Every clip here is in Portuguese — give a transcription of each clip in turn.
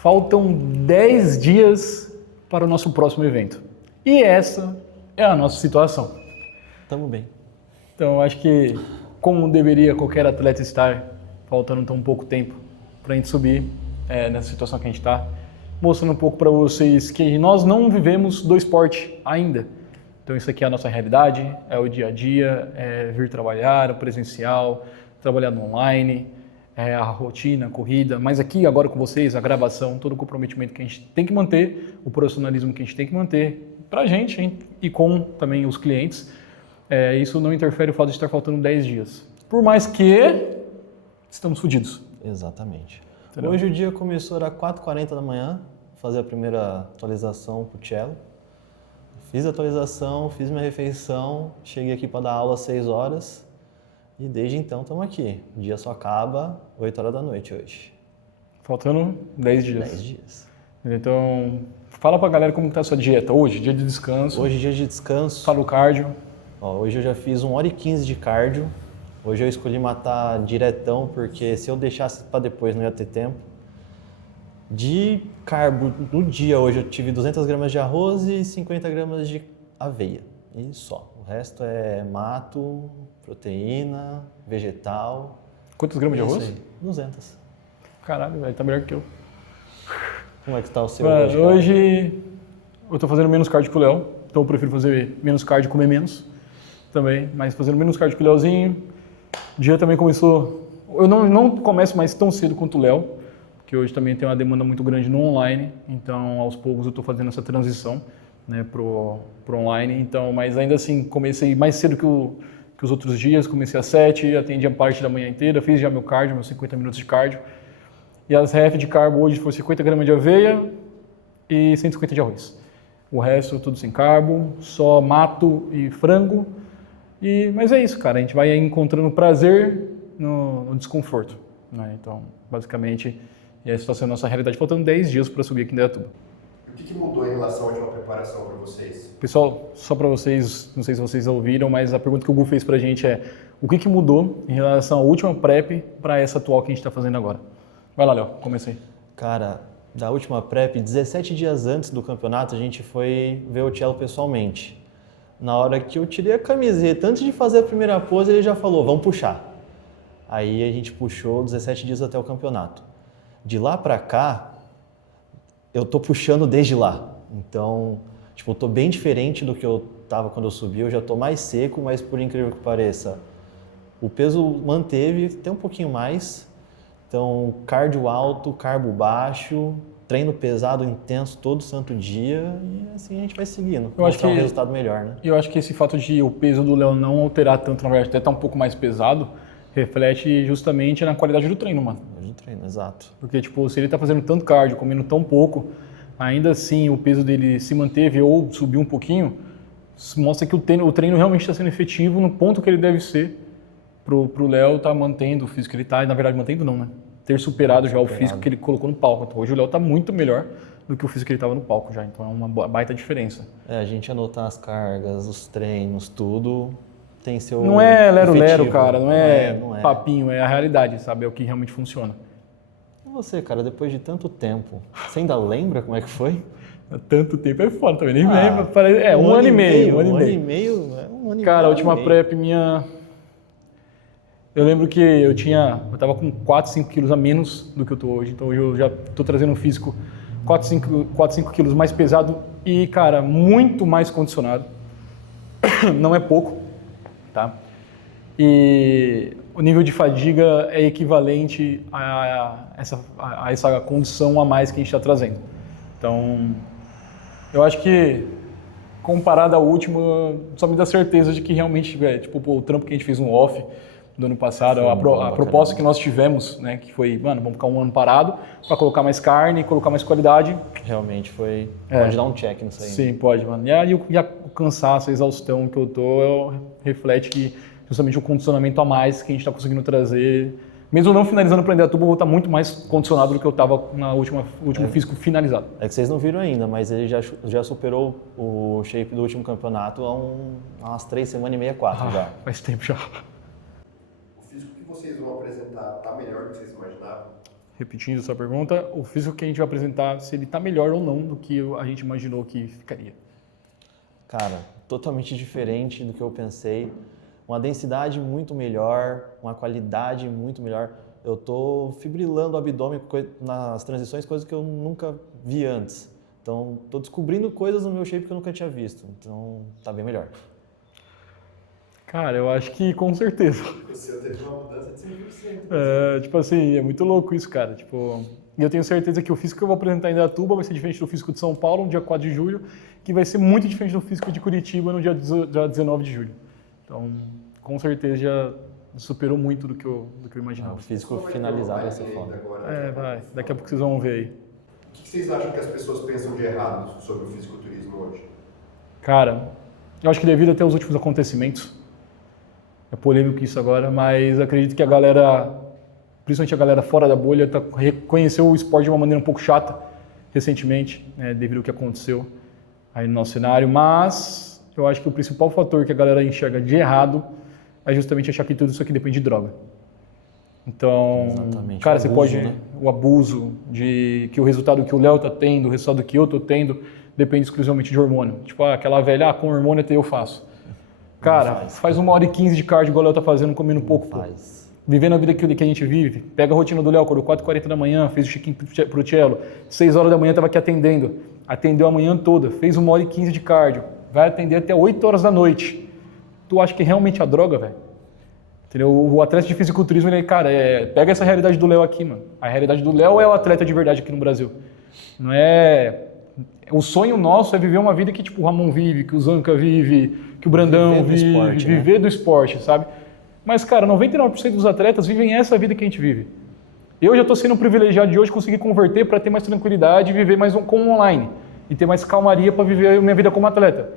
Faltam 10 dias para o nosso próximo evento. E essa é a nossa situação. Tamo bem. Então, eu acho que, como deveria qualquer atleta estar, faltando tão pouco tempo para a gente subir nessa situação que a gente está, mostrando um pouco para vocês que nós não vivemos do esporte ainda. Então, isso aqui é a nossa realidade, é o dia a dia, é vir trabalhar, o presencial, trabalhar no online, a rotina, a corrida, mas aqui agora com vocês, a gravação, todo o comprometimento que a gente tem que manter, o profissionalismo que a gente tem que manter para a gente, hein? E com também os clientes, isso não interfere o fato de estar faltando 10 dias. Por mais que estamos fodidos. Exatamente. Entendeu? Hoje o dia começou, era 4h40 da manhã, fazer a primeira atualização pro cello. Fiz a atualização, fiz minha refeição, cheguei aqui para dar aula às 6 horas. E desde então estamos aqui. O dia só acaba 8 horas da noite hoje. Faltando 10 dias. 10 dias. Então, fala pra galera como está a sua dieta hoje, dia de descanso. Hoje dia de descanso. Fala o cardio. Hoje eu já fiz 1h15 de cardio. Hoje eu escolhi matar diretão, porque se eu deixasse para depois não ia ter tempo. De carbo, no dia hoje eu tive 200 gramas de arroz e 50 gramas de aveia. E só. O resto é mato, proteína, vegetal. Quantos gramas de arroz? Aí, 200. Caralho, velho, tá melhor que eu. Como é que tá o seu Mano, hoje? Cara? hoje eu tô fazendo menos cardio que o Léo, então eu prefiro fazer menos cardio e comer menos também, mas fazendo menos cardio que o Léozinho. O dia também começou... Eu não começo mais tão cedo quanto o Léo, porque hoje também tem uma demanda muito grande no online, então aos poucos eu tô fazendo essa transição, né, pro online, então, mas ainda assim comecei mais cedo que os outros dias, comecei às 7, atendi a parte da manhã inteira, fiz já meu cardio, meus 50 minutos de cardio, e as ref de carbo hoje foi 50 gramas de aveia e 150 de arroz. O resto tudo sem carbo, só mato e frango, mas é isso, cara, a gente vai encontrando prazer no desconforto, né? Então, basicamente, essa está sendo a nossa realidade, faltando 10 dias para subir aqui em Indaiatuba. O que mudou em relação à última preparação para vocês? Pessoal, só para vocês, não sei se vocês ouviram, mas a pergunta que o Gu fez para a gente é: o que mudou em relação à última prep para essa atual que a gente está fazendo agora? Vai lá, Léo, comecei. Cara, da última prep, 17 dias antes do campeonato, a gente foi ver o cello pessoalmente. Na hora que eu tirei a camiseta, antes de fazer a primeira pose, ele já falou, vamos puxar. Aí a gente puxou 17 dias até o campeonato. De lá pra cá, eu tô puxando desde lá. Então, tipo, eu tô bem diferente do que eu tava quando eu subi. Eu já tô mais seco, mas por incrível que pareça, o peso manteve até um pouquinho mais. Então, cardio alto, carbo baixo, treino pesado, intenso todo santo dia e assim a gente vai seguindo. Eu acho que um resultado melhor, né? Eu acho que esse fato de o peso do Léo não alterar tanto, na verdade, até estar um pouco mais pesado, reflete justamente na qualidade do treino, mano. Do treino, exato. Porque, tipo, se ele tá fazendo tanto cardio, comendo tão pouco, ainda assim o peso dele se manteve ou subiu um pouquinho, mostra que o treino realmente está sendo efetivo no ponto que ele deve ser pro Léo tá mantendo o físico que ele tá, e na verdade mantendo não, né? Ter superado já o físico que ele colocou no palco. Então, hoje o Léo tá muito melhor do que o físico que ele estava no palco já, então é uma baita diferença. A gente anotar as cargas, os treinos, tudo tem seu Não é lero-lero, efetivo. cara, não é não papinho, é a realidade, sabe? É o que realmente funciona. E você, cara, depois de tanto tempo, você ainda lembra como é que foi? Tanto tempo é foda também, nem lembro. Um ano e meio. Um ano e meio. Cara, a última prep minha... Eu lembro que eu tava com 4, 5 quilos a menos do que eu tô hoje, então hoje eu já tô trazendo um físico 4, 5 quilos mais pesado e, cara, muito mais condicionado. Não é pouco, tá? E o nível de fadiga é equivalente a essa condição a mais que a gente está trazendo. Então, eu acho que, comparado à última, só me dá certeza de que realmente, tipo, o trampo que a gente fez no off do ano passado, a proposta que nós tivemos, né, que foi, mano, vamos ficar um ano parado para colocar mais carne, colocar mais qualidade. Realmente foi... Pode dar um check nisso aí. Sim, pode, mano. E aí o cansaço, a exaustão que eu tô, reflete que justamente o condicionamento a mais que a gente está conseguindo trazer. Mesmo não finalizando para Indaiatuba, eu vou estar muito mais condicionado do que eu estava na último físico finalizado. É que vocês não viram ainda, mas ele já superou o shape do último campeonato há umas 3 semanas e meia, 4 já. Faz tempo já. O físico que vocês vão apresentar está melhor do que vocês imaginavam? repetindo sua pergunta, o físico que a gente vai apresentar, se ele está melhor ou não do que a gente imaginou que ficaria. Cara, totalmente diferente do que eu pensei. Uma densidade muito melhor, uma qualidade muito melhor. Eu tô fibrilando o abdômen nas transições, coisas que eu nunca vi antes. Então, tô descobrindo coisas no meu shape que eu nunca tinha visto. Então, tá bem melhor. Cara, eu acho que com certeza. O seu teve uma mudança de 100%. Tipo assim, é muito louco isso, cara. Tipo, e eu tenho certeza que o físico que eu vou apresentar em Indaiatuba vai ser diferente do físico de São Paulo, no dia 4 de julho, que vai ser muito diferente do físico de Curitiba, no dia 19 de julho. Então, com certeza já superou muito do que eu imaginava. O físico finalizado vai ser foda. Vai. Daqui a pouco vocês vão ver aí. O que vocês acham que as pessoas pensam de errado sobre o fisiculturismo hoje? Cara, eu acho que devido até os últimos acontecimentos, é polêmico isso agora, mas acredito que a galera, principalmente a galera fora da bolha, reconheceu o esporte de uma maneira um pouco chata recentemente, né, devido ao que aconteceu aí no nosso cenário, mas eu acho que o principal fator que a galera enxerga de errado é justamente achar que tudo isso aqui depende de droga. Então, exatamente. cara, O você abuso, pode... né? O abuso de que o resultado que o Léo tá tendo, o resultado que eu tô tendo, depende exclusivamente de hormônio. Tipo, aquela velha, com hormônio até eu faço. Cara, faz 1h15 de cardio igual o Léo tá fazendo, comendo pouco. Vivendo a vida que a gente vive. Pega a rotina do Léo, acordou 4h40 da manhã, fez o check-in pro Cello. 6 horas da manhã tava aqui atendendo. Atendeu a manhã toda, fez 1h15 de cardio. Vai atender até 8 horas da noite. Tu acha que realmente é a droga, velho? Entendeu? O atleta de fisiculturismo, ele, cara, pega essa realidade do Léo aqui, mano. A realidade do Léo é o atleta de verdade aqui no Brasil. Não é... O sonho nosso é viver uma vida que tipo o Ramon vive, que o Zanca vive, que o Brandão vive, viver do esporte, sabe? Mas, cara, 99% dos atletas vivem essa vida que a gente vive. Eu já estou sendo privilegiado de hoje conseguir converter para ter mais tranquilidade e viver mais como online. E ter mais calmaria para viver a minha vida como atleta.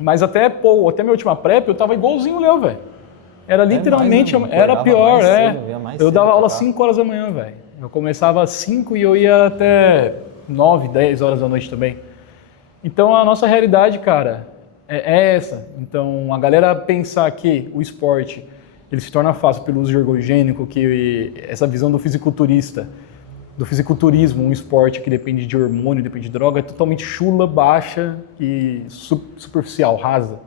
Mas até minha última prep, eu tava igualzinho o Léo, velho. Era literalmente, era pior, eu dava aula às 5 horas da manhã, velho. Eu começava às 5 e eu ia até 9, 10 horas da noite também. Então a nossa realidade, cara, é essa. Então a galera pensar que o esporte ele se torna fácil pelo uso de ergogênico, que essa visão do fisiculturista, do fisiculturismo, um esporte que depende de hormônio, depende de droga, é totalmente chula, baixa e superficial, rasa.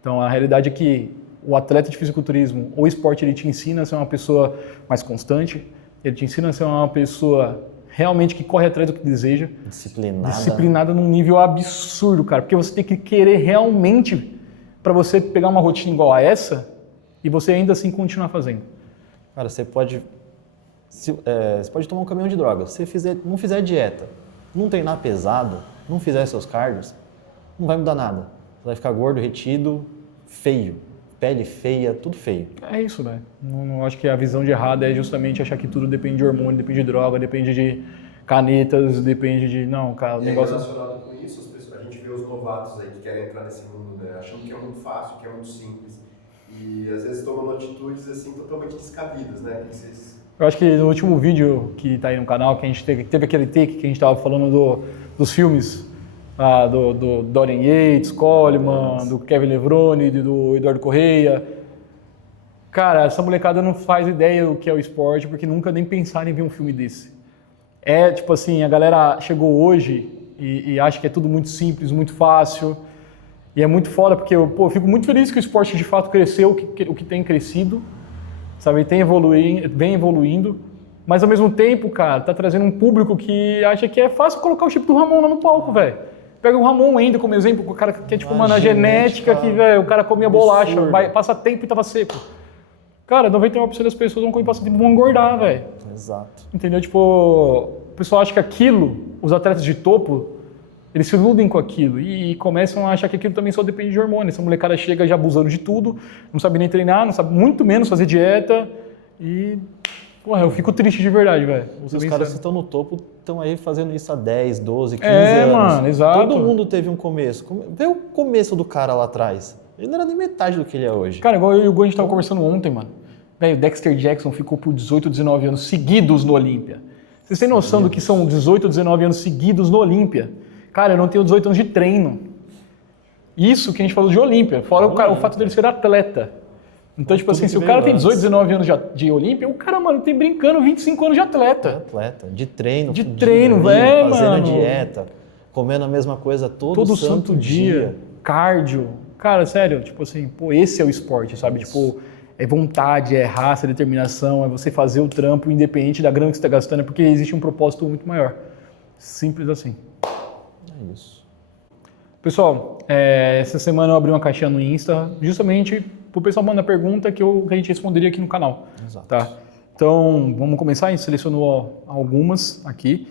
Então a realidade é que o atleta de fisiculturismo, o esporte, ele te ensina a ser uma pessoa mais constante, ele te ensina a ser uma pessoa realmente que corre atrás do que deseja. Disciplinada num nível absurdo, cara. Porque você tem que querer realmente para você pegar uma rotina igual a essa e você ainda assim continuar fazendo. Você pode tomar um caminhão de drogas. Se você não fizer dieta, não treinar pesado, não fizer seus cardios, não vai mudar nada. Você vai ficar gordo, retido, feio. Pele feia, tudo feio. É isso, velho. Não acho que a visão de errada é justamente achar que tudo depende de hormônio, depende de droga, depende de canetas, depende de... Não, cara, o negócio... Relacionado com isso, a gente vê os novatos aí que querem entrar nesse mundo, né? Achando que é muito fácil, que é muito simples. E às vezes tomam atitudes assim totalmente descabidas, né? Eu acho que no último vídeo que tá aí no canal, que a gente teve aquele take que a gente tava falando dos filmes... do Dorian Yates, Coleman, do Kevin Levrone, do Eduardo Correia. Cara, essa molecada não faz ideia do que é o esporte, porque nunca nem pensaram em ver um filme desse. É tipo assim, a galera chegou hoje e acha que é tudo muito simples, muito fácil. E é muito foda, porque eu fico muito feliz que o esporte de fato cresceu, o que tem crescido, sabe? Vem evoluindo. Mas ao mesmo tempo, cara, tá trazendo um público que acha que é fácil colocar o chip do Ramon lá no palco, velho. Pega o Ramon ainda como exemplo, o cara que é tipo uma genética que, velho, o cara comia bolacha, passa tempo e tava seco. Cara, 99% das pessoas vão comer passa tempo e vão engordar, velho. Exato. Entendeu? Tipo, o pessoal acha que aquilo, os atletas de topo, eles se iludem com aquilo e começam a achar que aquilo também só depende de hormônio. Essa molecada chega já abusando de tudo, não sabe nem treinar, não sabe muito menos fazer dieta e... Porra, eu fico triste de verdade, velho. Os caras que estão no topo estão aí fazendo isso há 10, 12, 15 anos. Mano, exato. Todo mundo teve um começo. Vê o começo do cara lá atrás. Ele não era nem metade do que ele é hoje. Cara, igual eu e o Gu, a gente tava conversando ontem, mano. Velho, o Dexter Jackson ficou por 18, 19 anos seguidos no Olímpia. Vocês têm noção do que são 18, 19 anos seguidos no Olímpia? Cara, eu não tenho 18 anos de treino. Isso que a gente falou de Olímpia. Fora o fato dele ser atleta. Então, tipo Tudo assim, se que o cara veio tem 18, antes. 19 anos de Olímpia, o cara, mano, tem brincando 25 anos de atleta. Atleta, de treino, De fudido, treino, dormindo, velho, fazendo mano. dieta, comendo a mesma coisa Todo santo dia. Cardio. Cara, sério, tipo assim, pô, esse é o esporte, sabe? Tipo, é vontade, é raça, é determinação, é você fazer o trampo independente da grana que você tá gastando, é porque existe um propósito muito maior. Simples assim. É isso. Pessoal, essa semana eu abri uma caixinha no Insta, justamente pro pessoal mandar pergunta que a gente responderia aqui no canal. Exato. Tá? Então, vamos começar? A gente selecionou algumas aqui.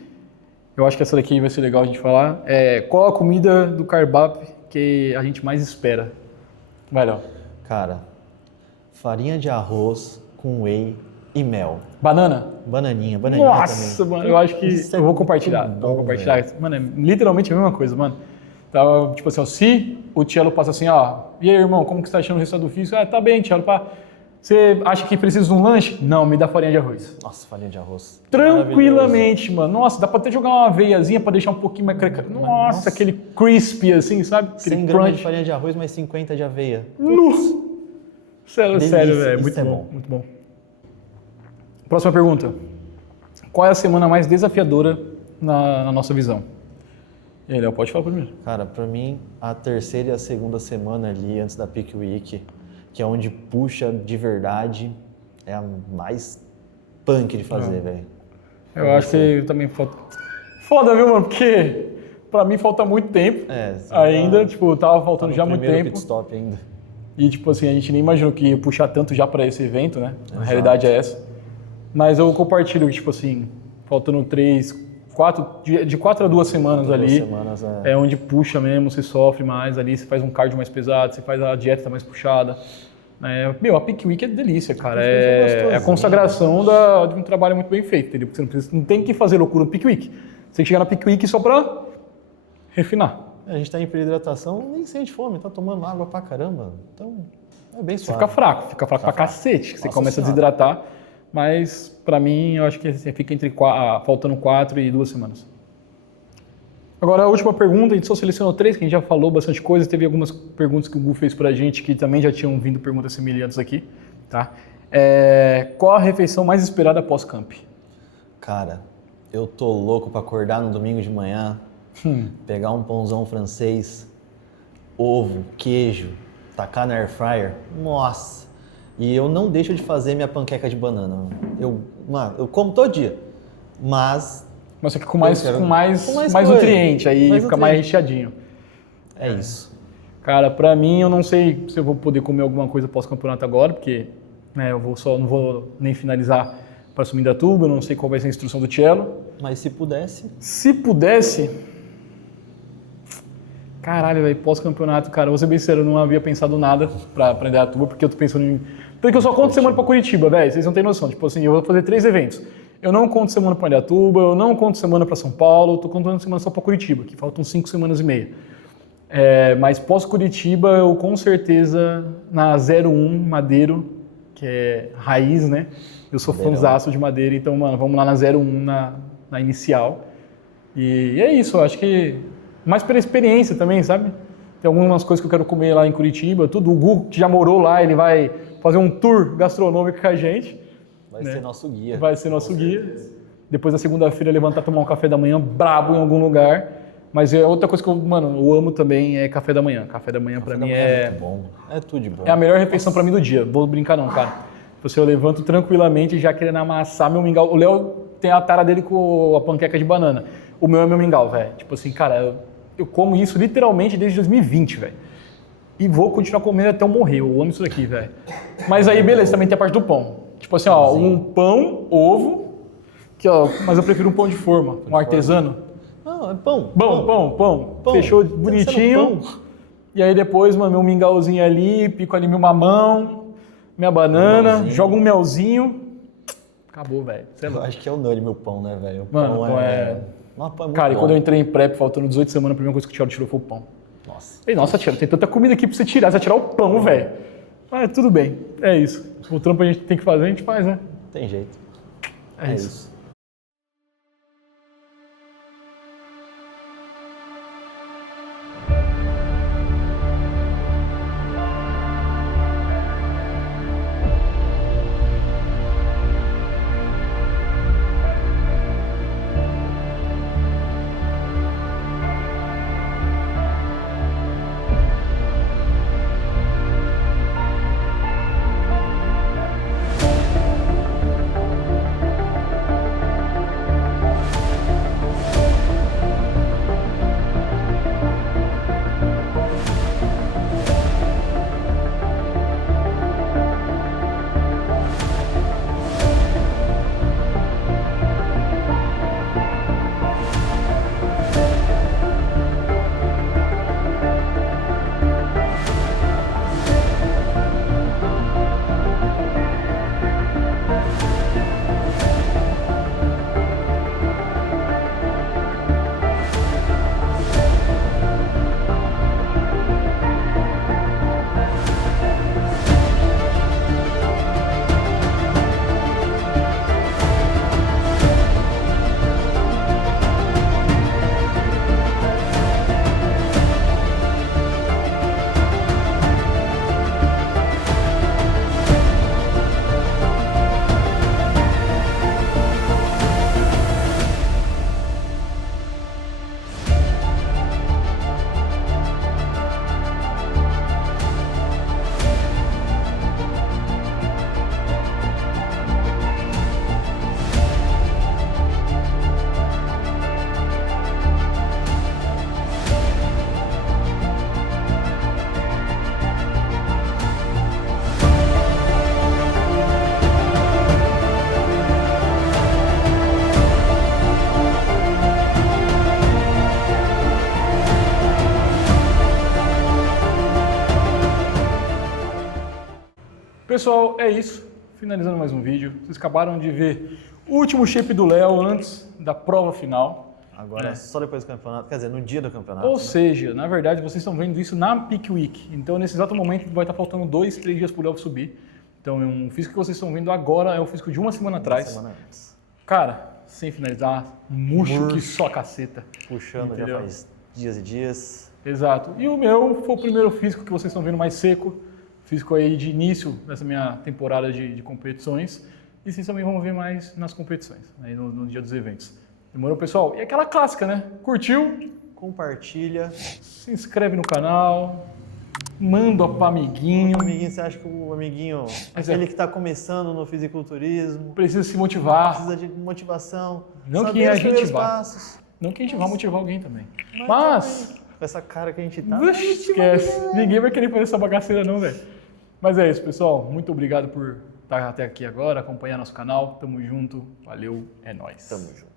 Eu acho que essa daqui vai ser legal a gente falar. Qual a comida do Carbap que a gente mais espera? Vai, Léo. Cara, farinha de arroz com whey e mel. Banana? Bananinha também. Nossa, mano, eu acho que Isso é eu vou muito compartilhar. bom, Eu vou compartilhar. velho. Mano, é literalmente a mesma coisa, mano. Tá, tipo assim, ó, se o Tchelo passa assim, ó, e aí, irmão, como que você tá achando o resultado do físico? Ah, tá bem, Tchelo, pá. Você acha que precisa de um lanche? Não, me dá farinha de arroz. Nossa, farinha de arroz. Tranquilamente, mano. Nossa, dá pra até jogar uma aveiazinha pra deixar um pouquinho mais... Nossa, aquele crispy assim, sabe? Aquele 100 gramas de farinha de arroz, mais 50 de aveia. Sério, Delícia, sério, velho. isso Muito é bom, bom. muito bom. Próxima pergunta. Qual é a semana mais desafiadora na nossa visão? E aí, Léo, pode falar primeiro. Cara, pra mim, a terceira e a segunda semana ali, antes da Peak Week, que é onde puxa de verdade, é a mais punk de fazer, velho. Eu acho que também falta... Foda, viu, mano? Porque pra mim falta muito tempo Você ainda. tá- Tipo, tava tá faltando no já muito primeiro tempo. pit stop ainda. E, tipo assim, a gente nem imaginou que ia puxar tanto já pra esse evento, né? A Exato. realidade é essa. Mas eu compartilho, tipo assim, faltando 4 a 2 semanas ali. 2 semanas, É onde puxa mesmo, você sofre mais ali, você faz um cardio mais pesado, você faz a dieta mais puxada. A Peak Week é delícia, cara. Peak Week é É a gostosinho. consagração de um trabalho muito bem feito, entendeu? Porque você não tem que fazer loucura no Peak Week. Você tem que chegar na Peak Week só pra refinar. A gente tá em hiperidratação, nem sente fome, tá tomando água pra caramba. Então, é bem Você suave. fica fraco pra cacete, que você Nossa começa Senhora. a desidratar. Mas, pra mim, eu acho que você fica faltando 4 e 2 semanas. Agora, a última pergunta, a gente só selecionou 3, que a gente já falou bastante coisa. Teve algumas perguntas que o Gu fez pra gente, que também já tinham vindo perguntas semelhantes aqui. Tá? Qual a refeição mais esperada pós-camp? Cara, eu tô louco pra acordar no domingo de manhã, pegar um pãozão francês, ovo, queijo, tacar na air fryer. Nossa! E eu não deixo de fazer minha panqueca de banana. Eu como todo dia, mas Mas só que com mais coisa. nutriente, aí Mais fica mais nutriente. recheadinho. é isso. Cara, pra mim, eu não sei se eu vou poder comer alguma coisa pós-campeonato agora, porque né, não vou nem finalizar para assumir da tuba, eu não sei qual vai ser a instrução do Tchelo. Mas se pudesse, Se pudesse... Caralho, velho, pós-campeonato, cara, vou ser bem sincero, eu não havia pensado nada pra aprender a tuba, porque eu tô pensando em... Porque eu só conto semana pra Curitiba, velho, vocês não têm noção. Tipo assim, eu vou fazer 3 eventos. Eu não conto semana pra Indaiatuba, eu não conto semana pra São Paulo, eu tô contando semana só pra Curitiba, que faltam 5 semanas e meia. Mas pós-Curitiba, eu com certeza, na 01 Madeiro, que é raiz, né? Eu sou fãzaço de Madeira, então, mano, vamos lá na 01, na inicial. E é isso, eu acho que mais pela experiência também, sabe? Tem algumas coisas que eu quero comer lá em Curitiba, tudo. O Gu, que já morou lá, ele vai fazer um tour gastronômico com a gente. vai Né? ser nosso guia. Vai ser nosso guia. Depois da segunda-feira levantar, tomar um café da manhã brabo em algum lugar. Mas é outra coisa que eu amo também é café da manhã. Café da manhã pra mim É muito bom. É tudo de bom. é a melhor refeição pra mim do dia. Vou brincar não, cara. Você eu levanto tranquilamente já querendo amassar meu mingau. O Léo tem a tara dele com a panqueca de banana. O meu é meu mingau, velho. Tipo assim, cara, eu como isso literalmente desde 2020, velho. E vou continuar comendo até eu morrer. Eu amo isso daqui, velho. Mas aí, beleza, também tem a parte do pão. Tipo assim, ó, um pão, ovo, que, ó, mas eu prefiro um pão de forma, um artesano. Não, é pão. Pão. Fechou Tem que ser no bonitinho. pão. E aí depois, mano, meu mingauzinho ali, pico ali meu mamão, minha banana, Melzinho. jogo um melzinho. Acabou, velho. Sei Eu lá. acho que é unânime meu pão, né, velho? O Mano, pão pão Nossa, pão é muito Cara, e bom. quando eu entrei em prep, faltando 18 semanas, a primeira coisa que o Thiago tirou foi o pão. Nossa. Falei, nossa, Thiago, tem tanta comida aqui pra você tirar. Você vai tirar o pão, velho. Mas tudo bem, é isso. O trampo a gente tem que fazer, a gente faz, né? Tem jeito. É isso. Pessoal, é isso. Finalizando mais um vídeo. Vocês acabaram de ver o último shape do Léo antes da prova final. Agora, só depois do campeonato, quer dizer, no dia do campeonato. Ou seja, na verdade, vocês estão vendo isso na Peak Week. Então, nesse exato momento, vai estar faltando 2, 3 dias para o Léo subir. Então, um físico que vocês estão vendo agora é o físico de uma semana atrás. Uma semana antes. Cara, sem finalizar, murcho que só caceta. Puxando Entendeu? já faz dias e dias. Exato. E o meu foi o primeiro físico que vocês estão vendo mais seco. Físico aí de início dessa minha temporada de competições. E vocês também vão ver mais nas competições, aí no dia dos eventos. Demorou, pessoal? E aquela clássica, né? Curtiu? Compartilha. Se inscreve no canal. Manda para amiguinho. Amiguinho, você acha que o amiguinho, Mas aquele é. que está começando no fisiculturismo, Precisa se motivar. precisa de motivação, Não saber que a os gente primeiros vá. passos. Não que a gente vá motivar alguém também. Mas Mas com essa cara que a gente tá, vixe, esquece. Ninguém vai querer fazer essa bagaceira não, velho. Mas é isso, pessoal. Muito obrigado por estar até aqui agora, acompanhar nosso canal. Tamo junto. Valeu, é nóis. tamo junto.